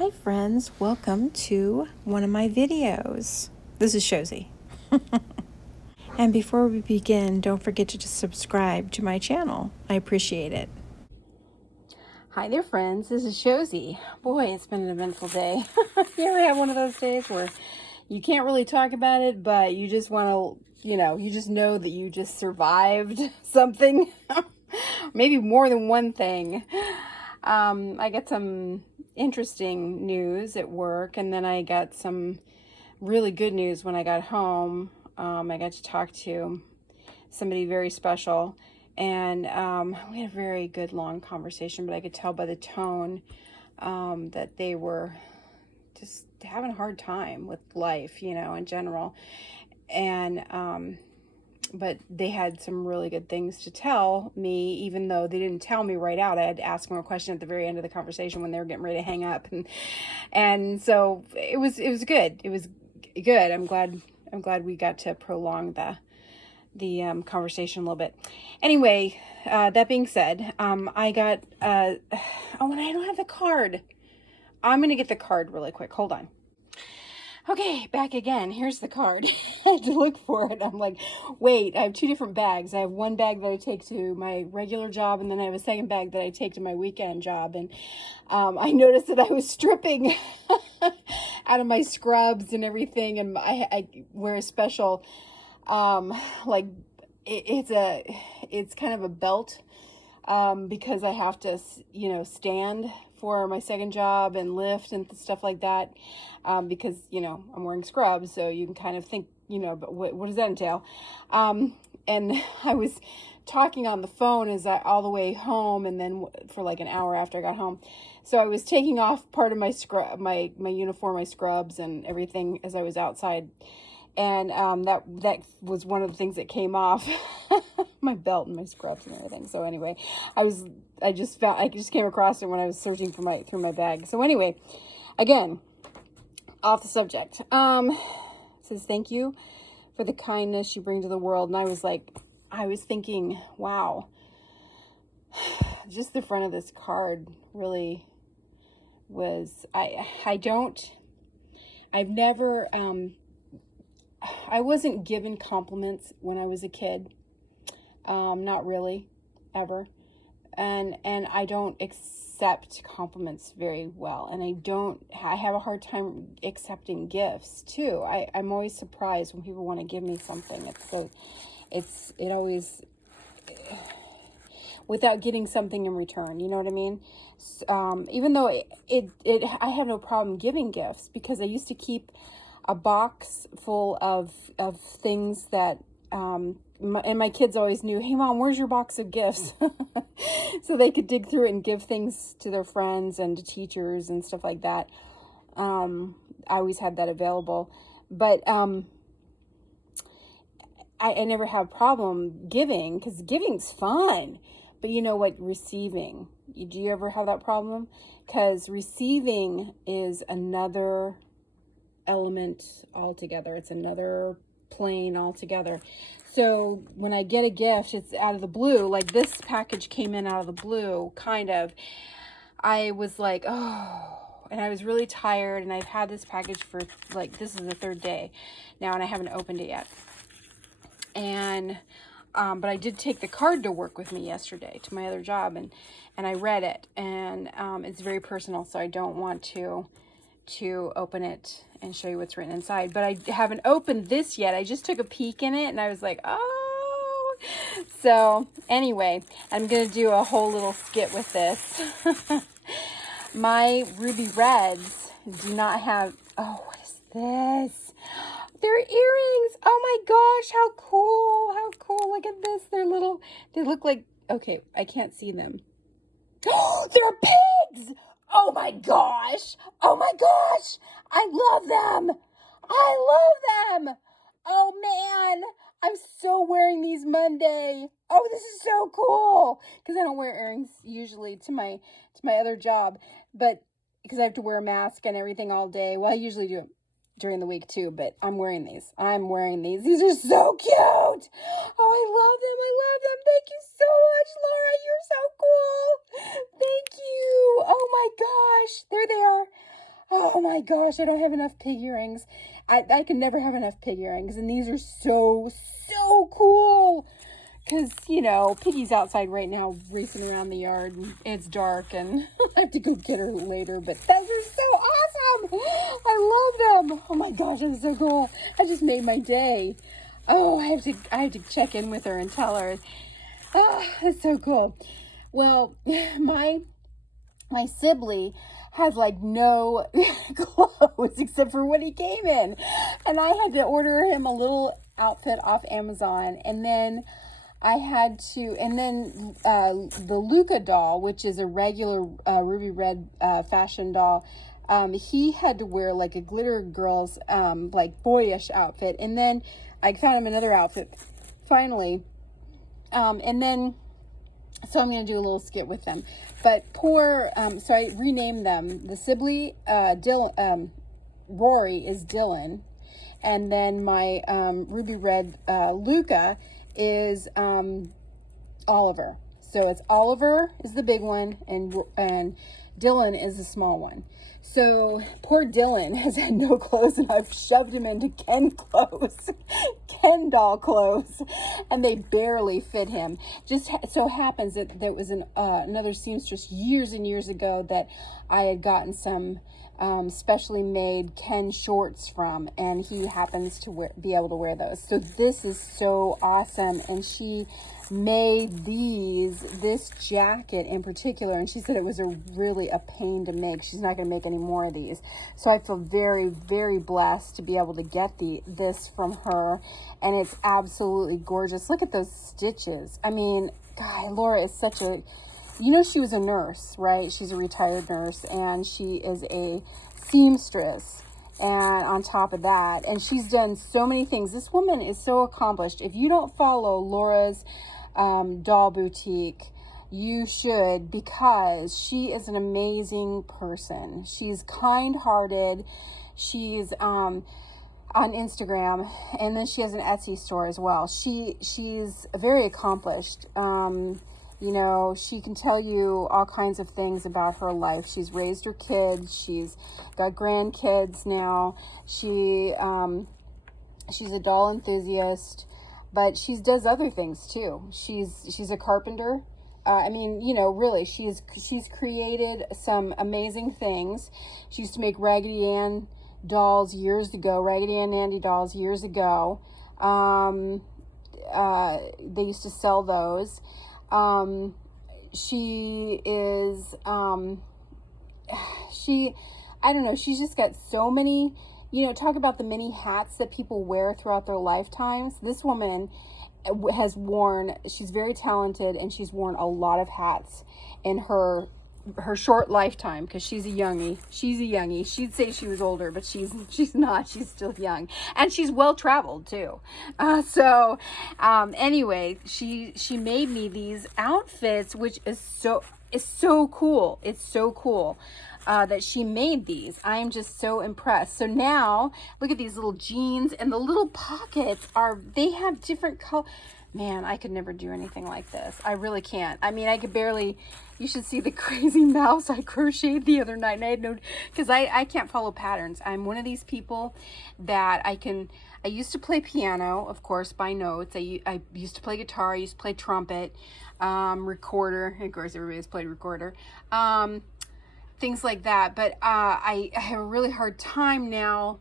Hi friends, welcome to one of my videos. This is Shozy. And before we begin, don't forget to just subscribe to my channel. I appreciate it. Hi there friends, this is Shozy. Boy, it's been an eventful day. You ever have one of those days where you can't really talk about it, but you just want to, you just know that you just survived something. Maybe more than one thing. I got some interesting news at work, and then I got some really good news when I got home. I got to talk to somebody very special, and we had a very good long conversation, but I could tell by the tone that they were just having a hard time with life, in general. And but they had some really good things to tell me, even though they didn't tell me right out. I had to ask them a question at the very end of the conversation when they were getting ready to hang up, and so it was good. It was good. I'm glad we got to prolong the conversation a little bit. Anyway, that being said, I got oh, and I don't have the card. I'm gonna get the card really quick. Hold on. Okay, back again. Here's the card. I had to look for it. I'm like, wait, I have two different bags. I have one bag that I take to my regular job, and then I have a second bag that I take to my weekend job. And I noticed that I was stripping out of my scrubs and everything, and I wear a special, like, it's kind of a belt, because I have to, stand for my second job and lift and stuff like that, because, I'm wearing scrubs, so you can kind of think, but what does that entail? And I was talking on the phone all the way home, and then for like an hour after I got home. So I was taking off part of my my uniform, my scrubs and everything as I was outside. And that was one of the things that came off, my belt and my scrubs and everything. So anyway, I just came across it when I was searching for through my bag. So anyway, again, off the subject. It says, thank you for the kindness you bring to the world. And I was thinking, wow, just the front of this card really was, I wasn't given compliments when I was a kid. Not really, ever. And I don't accept compliments very well. And I have a hard time accepting gifts too. I'm always surprised when people want to give me something. It always, without getting something in return, you know what I mean? Even though I have no problem giving gifts, because I used to keep a box full of things that, and my kids always knew, hey mom, where's your box of gifts? So they could dig through it and give things to their friends and to teachers and stuff like that. I always had that available, but I never have a problem giving, because giving's fun. But you know what, receiving, do you ever have that problem? Because receiving is another element altogether. It's another plane altogether. So when I get a gift, it's out of the blue, like this package came in out of the blue, kind of. I was like, oh, and I was really tired, and I've had this package for this is the third day now, and I haven't opened it yet. And but I did take the card to work with me yesterday to my other job, and I read it, and it's very personal, so I don't want to open it and show you what's written inside. But I haven't opened this yet. I just took a peek in it, and I was like, oh. So anyway, I'm going to do a whole little skit with this. My ruby reds do not have, oh, what is this? They're earrings. Oh my gosh, how cool. How cool. Look at this. They look like, okay, I can't see them. Oh, they're pigs. Oh my gosh. Oh my gosh. I love them. I love them. Oh man. I'm so wearing these Monday. Oh, this is so cool. Because I don't wear earrings usually to my other job. But because I have to wear a mask and everything all day. Well, I usually do it during the week too, but I'm wearing these. These are so cute. Oh, I love them. I love them. Thank you so much, Laura. You're so cool. Thank you. Oh my gosh. There they are. Oh my gosh, I don't have enough pig earrings. I can never have enough pig earrings. And these are so cool. Because, you know, Piggy's outside right now racing around the yard. And it's dark and I have to go get her later. But those are so awesome. I love them. Oh my gosh, that's so cool. I just made my day. Oh, I have to check in with her and tell her. Oh, that's so cool. Well, my sibling has like no clothes except for what he came in. And I had to order him a little outfit off Amazon. And then I had to, and then the Luca doll, which is a regular ruby red fashion doll, he had to wear like a glitter girl's like boyish outfit. And then I found him another outfit finally. And then, so I'm going to do a little skit with them. But so I renamed them. The Sibley, Rory is Dylan. And then my ruby red Luca is Oliver. So it's Oliver is the big one, and Dylan is the small one. So poor Dylan has had no clothes, and I've shoved him into Ken clothes, Ken doll clothes, and they barely fit him. Just so happens that there was another seamstress years and years ago that I had gotten some specially made Ken shorts from, and he happens to be able to wear those. So this is so awesome, and she made this jacket in particular, and she said it was really a pain to make. She's not going to make any more of these. So I feel very, very blessed to be able to get this from her, and it's absolutely gorgeous. Look at those stitches. I mean, God, Laura is such a, you know, she was a nurse, right? She's a retired nurse, and she is a seamstress. And on top of that, and she's done so many things. This woman is so accomplished. If you don't follow Laura's doll boutique, you should, because she is an amazing person. She's kind-hearted. She's on Instagram, and then she has an Etsy store as well. She's very accomplished. You know, she can tell you all kinds of things about her life. She's raised her kids. She's got grandkids now. She's a doll enthusiast, but she does other things too. She's a carpenter. I mean, you know, really, she's created some amazing things. She used to make Raggedy Ann dolls years ago, Raggedy Ann and Andy dolls years ago. They used to sell those. She is, I don't know, she's just got so many, you know, talk about the many hats that people wear throughout their lifetimes. This woman has worn, she's very talented, and she's worn a lot of hats in her short lifetime, because she's a youngie. She'd say she was older, but she's not. She's still young, and she's well traveled too. Anyway, she made me these outfits, which is so cool. It's so cool that she made these. I'm just so impressed. So now look at these little jeans, and the little pockets they have different color. Man, I could never do anything like this. I really can't. I mean, I could barely, you should see the crazy mouse I crocheted the other night. And I had no, because I can't follow patterns. I'm one of these people that I used to play piano, of course, by notes. I used to play guitar. I used to play trumpet, recorder. Of course, everybody's played recorder. Things like that. But I have a really hard time now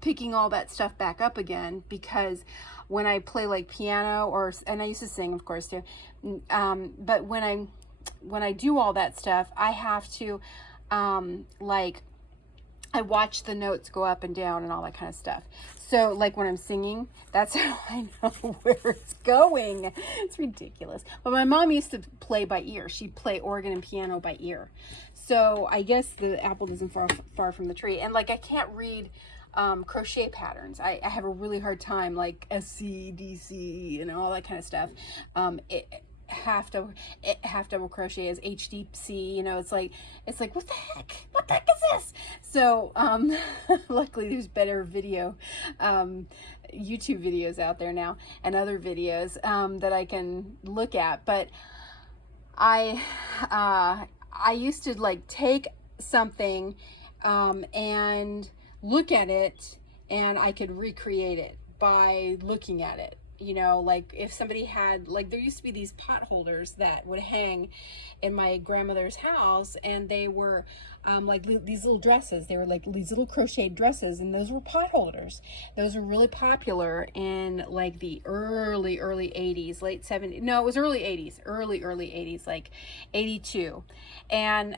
picking all that stuff back up again, because when I play like piano and I used to sing, of course, too. But when I do all that stuff, I have to, I watch the notes go up and down and all that kind of stuff. So like when I'm singing, that's how I know where it's going. It's ridiculous. But my mom used to play by ear. She'd play organ and piano by ear. So I guess the apple doesn't fall far from the tree. And like, I can't read crochet patterns. I have a really hard time, like SC, DC, and all that kind of stuff. Half double crochet is HDC, you know, it's like what the heck is this? So luckily there's better video YouTube videos out there now, and other videos that I can look at. But I used to like take something and look at it, and I could recreate it by looking at it. You know, like if somebody had, like there used to be these pot holders that would hang in my grandmother's house, and they were like these little dresses. They were like these little crocheted dresses, and those were pot holders. Those were really popular in like the early 80s, late 70s. No, it was early 80s, early 80s, like 82. And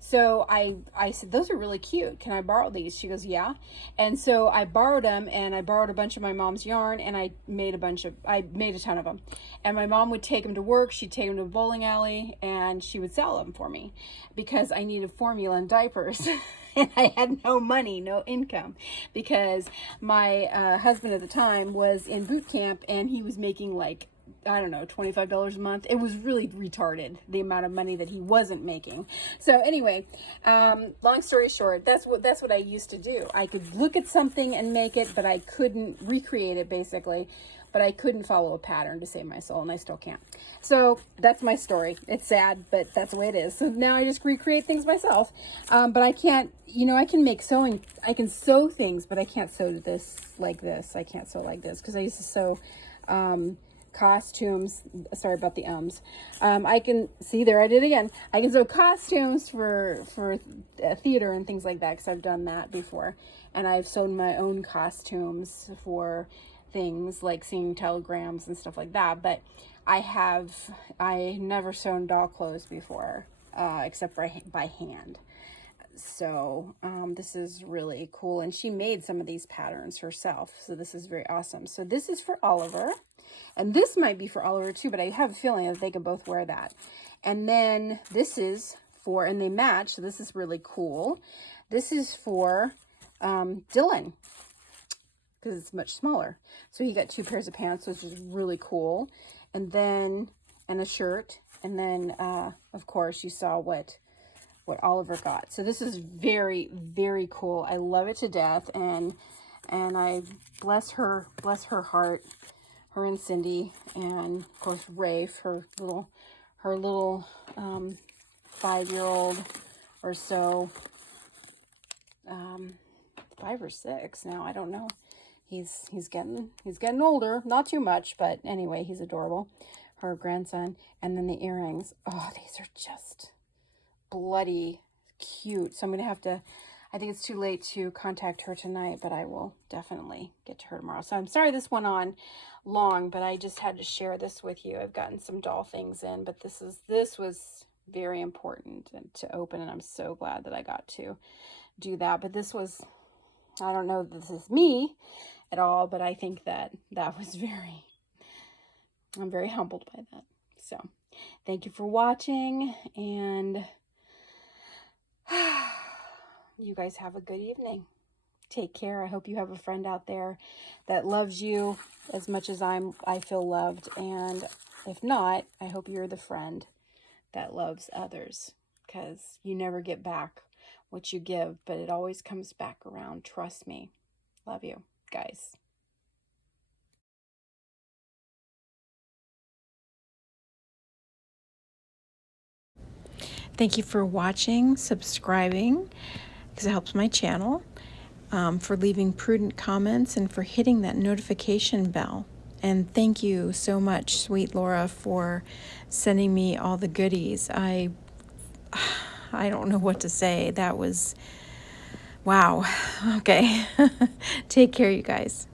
so I said, those are really cute. Can I borrow these? She goes, yeah. And so I borrowed them, and I borrowed a bunch of my mom's yarn, and I made a ton of them. And my mom would take them to work. She'd take them to a bowling alley, and she would sell them for me because I needed formula and diapers. And I had no money, no income, because my husband at the time was in boot camp, and he was making like, I don't know, $25 a month. It was really retarded, the amount of money that he wasn't making. So anyway, long story short, that's what I used to do. I could look at something and make it, but I couldn't recreate it, basically. But I couldn't follow a pattern to save my soul, and I still can't. So that's my story. It's sad, but that's the way it is. So now I just recreate things myself. But I can't, you know, I can sew things, but I can't sew this like this. I can't sew like this, because I used to sew costumes. Sorry about the ums. I can see there, I did it again. I can sew costumes for theater and things like that, because I've done that before. And I've sewn my own costumes for things like singing telegrams and stuff like that. But I never sewn doll clothes before, except by hand. So this is really cool, and she made some of these patterns herself, so this is very awesome. So this is for Oliver, and this might be for Oliver too, but I have a feeling that they could both wear that. And then this is for, and they match, so this is really cool. This is for Dylan, because it's much smaller. So he got 2 pairs of pants, which is really cool, and then a shirt, and then of course you saw what Oliver got. So this is very, very cool. I love it to death, and I bless her heart, her and Cindy, and of course Rafe, her little 5-year-old or so, 5 or 6 now, I don't know. He's getting older, not too much, but anyway, he's adorable. Her grandson, and then the earrings. Oh, these are just bloody cute. So I'm gonna have to, I think it's too late to contact her tonight, but I will definitely get to her tomorrow. So I'm sorry this went on long, but I just had to share this with you. I've gotten some doll things in, but this was very important to open, and I'm so glad that I got to do that. But this was, I don't know if this is me at all, but I think that was I'm very humbled by that. So thank you for watching, and you guys have a good evening. Take care. I hope you have a friend out there that loves you as much as I feel loved. And if not, I hope you're the friend that loves others, because you never get back what you give, but it always comes back around. Trust me. Love you, guys. Thank you for watching, subscribing, because it helps my channel, for leaving prudent comments, and for hitting that notification bell. And thank you so much, sweet Laura, for sending me all the goodies. I don't know what to say. That was, wow. Okay. Take care, you guys.